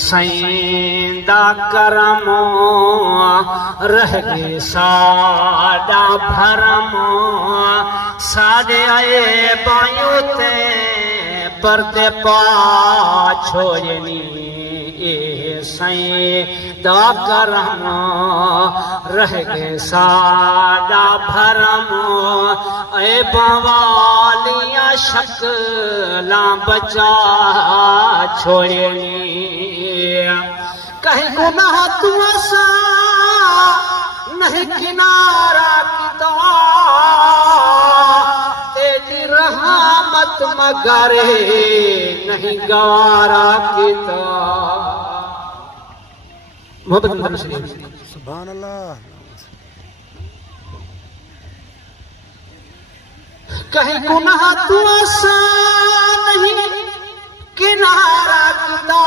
सैंदा करमो रह गए साडा भरमो साडे आए बायों ते पर्दे पाछोयनी सैंदा करमो रह गए साडा भरमो ए बवालिया शक्ला बचा छोड़नी कहीं गुनाह तू सा नहीं किनारा किता तेरी रहमत मगरे नहीं गवारा किता। मोहब्बत सुभान अल्लाह। कहीं गुनाह तू सा नहीं किनारा किता